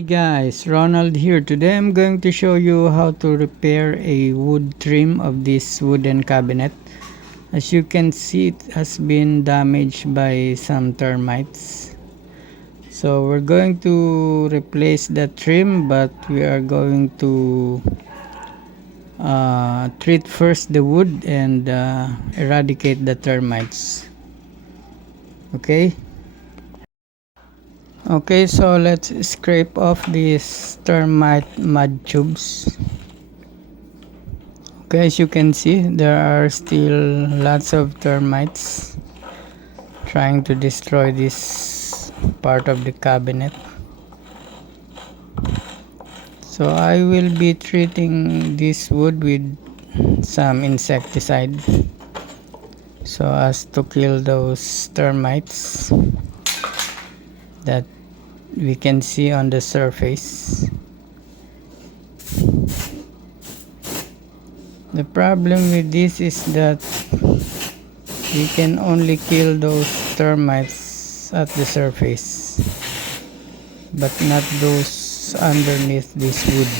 Hey guys, Ronald here. Today I'm going to show you how to repair a wood trim of this wooden cabinet. As you can see, it has been damaged by some termites. So we're going to replace the trim, but we are going to treat first the wood and eradicate the termites. Okay? Okay, so let's scrape off these termite mud tubes. Okay, as you can see, there are still lots of termites trying to destroy this part of the cabinet. So I will be treating this wood with some insecticide so as to kill those termites that we can see on the surface. The problem with this is that we can only kill those termites at the surface, but not those underneath this wood.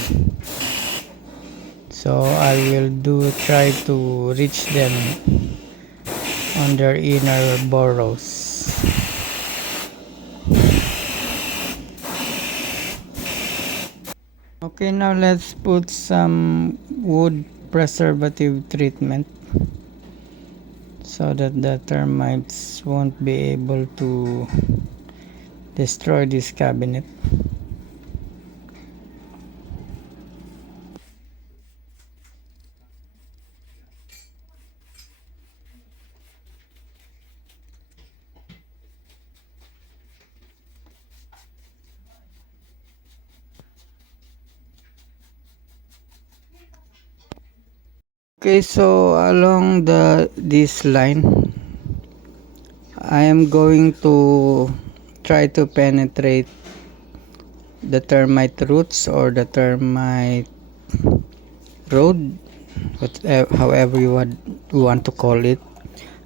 So I will try to reach them on their inner burrows. Okay, now let's put some wood preservative treatment so that the termites won't be able to destroy this cabinet. Okay, so along this line I am going to try to penetrate the termite roots or the termite road, however you want to call it.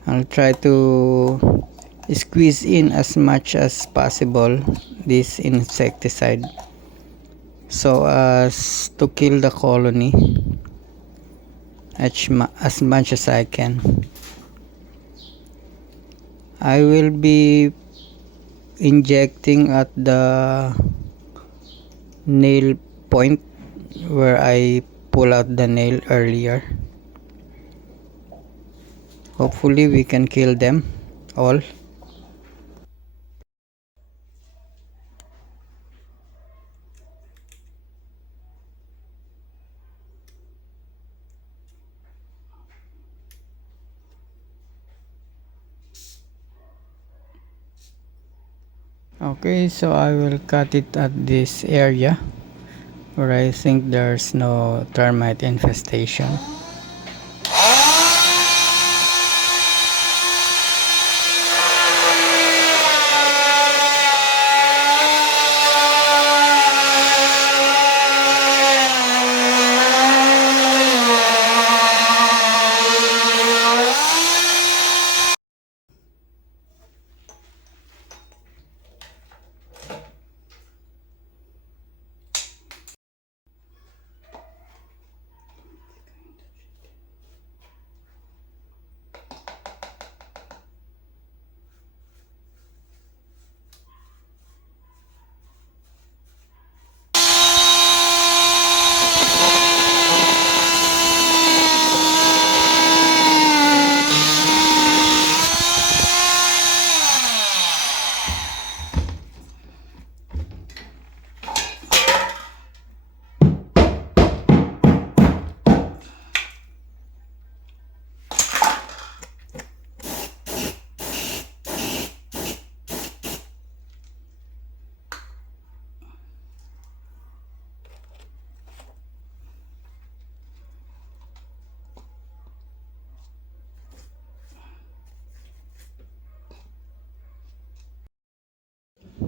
I'll try to squeeze in as much as possible this insecticide so as to kill the colony as much as I can. I will be injecting at the nail point where I pull out the nail earlier. Hopefully we can kill them all. Okay, so I will cut it at this area where I think there's no termite infestation.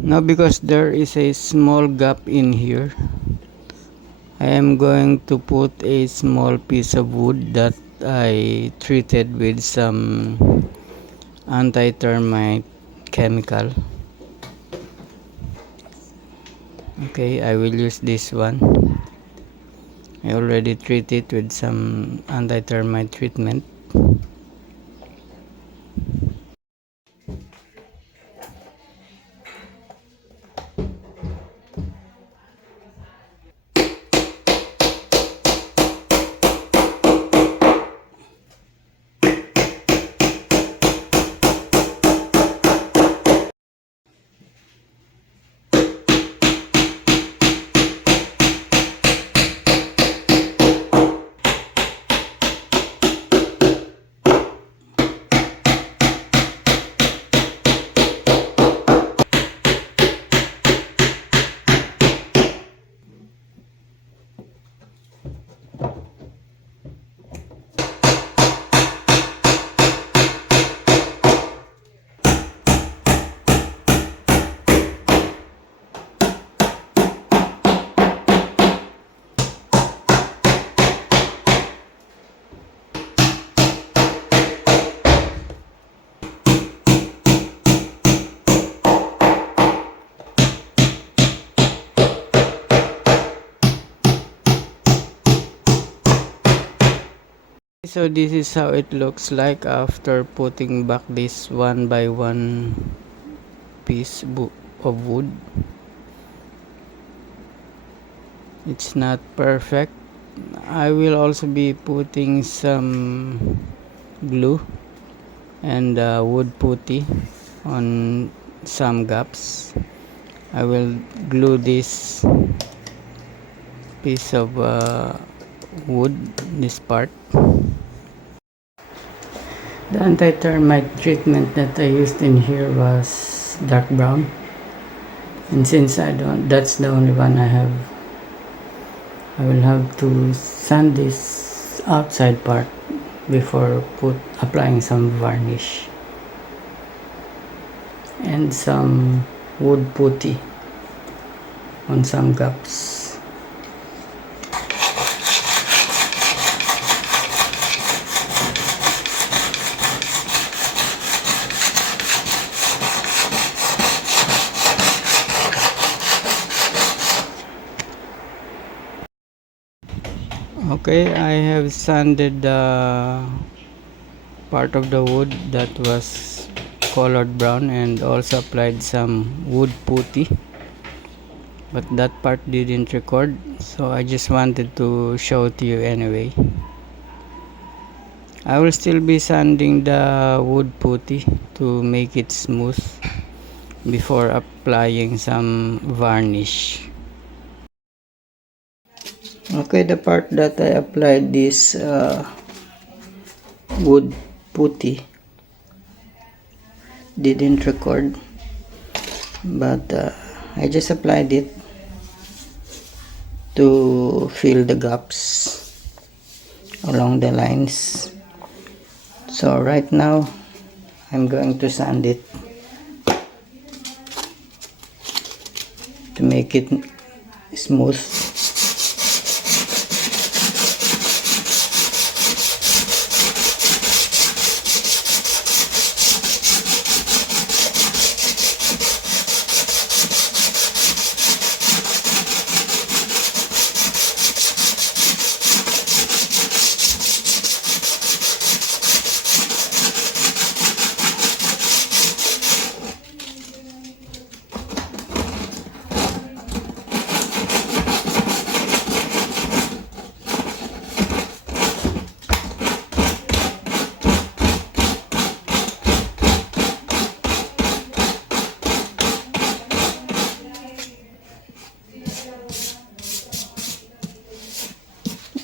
Now because there is a small gap in here, I am going to put a small piece of wood that I treated with some anti-termite chemical. Okay, I will use this one. I already treat it with some anti-termite treatment. So this is how it looks like after putting back this one by one piece of wood. It's not perfect. I will also be putting some glue and wood putty on some gaps. I will glue this piece of wood, this part. The anti-termite treatment that I used in here was dark brown, and since that's the only one I have, I will have to sand this outside part before applying some varnish and some wood putty on some gaps. Okay, I have sanded the part of the wood that was colored brown and also applied some wood putty, but that part didn't record, so I just wanted to show to you anyway. I will still be sanding the wood putty to make it smooth before applying some varnish. Okay, the part that I applied this wood putty didn't record, but I just applied it to fill the gaps along the lines. So right now I'm going to sand it to make it smooth.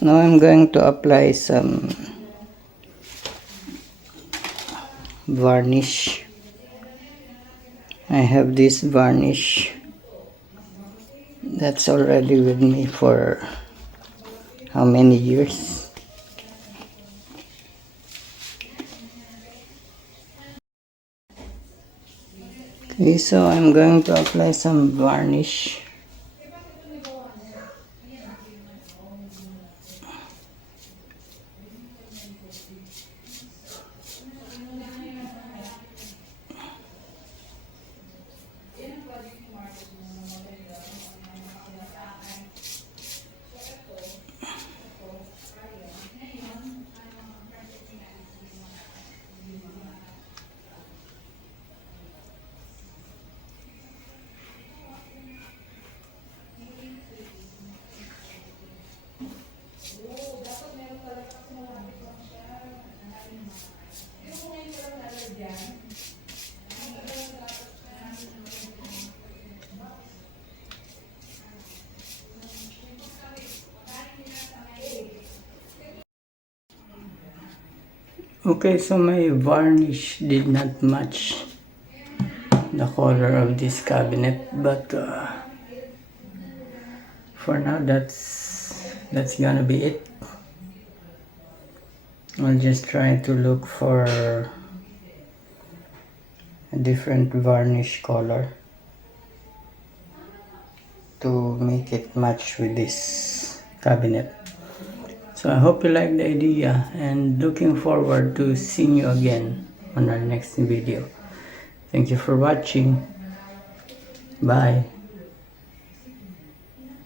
Now I'm going to apply some varnish. I have this varnish that's already with me for how many years. Okay, so I'm going to apply some varnish. Okay, so my varnish did not match the color of this cabinet, but for now that's gonna be it. I'll just try to look for a different varnish color to make it match with this cabinet. So I hope you like the idea, and looking forward to seeing you again on our next video. Thank you for watching. Bye.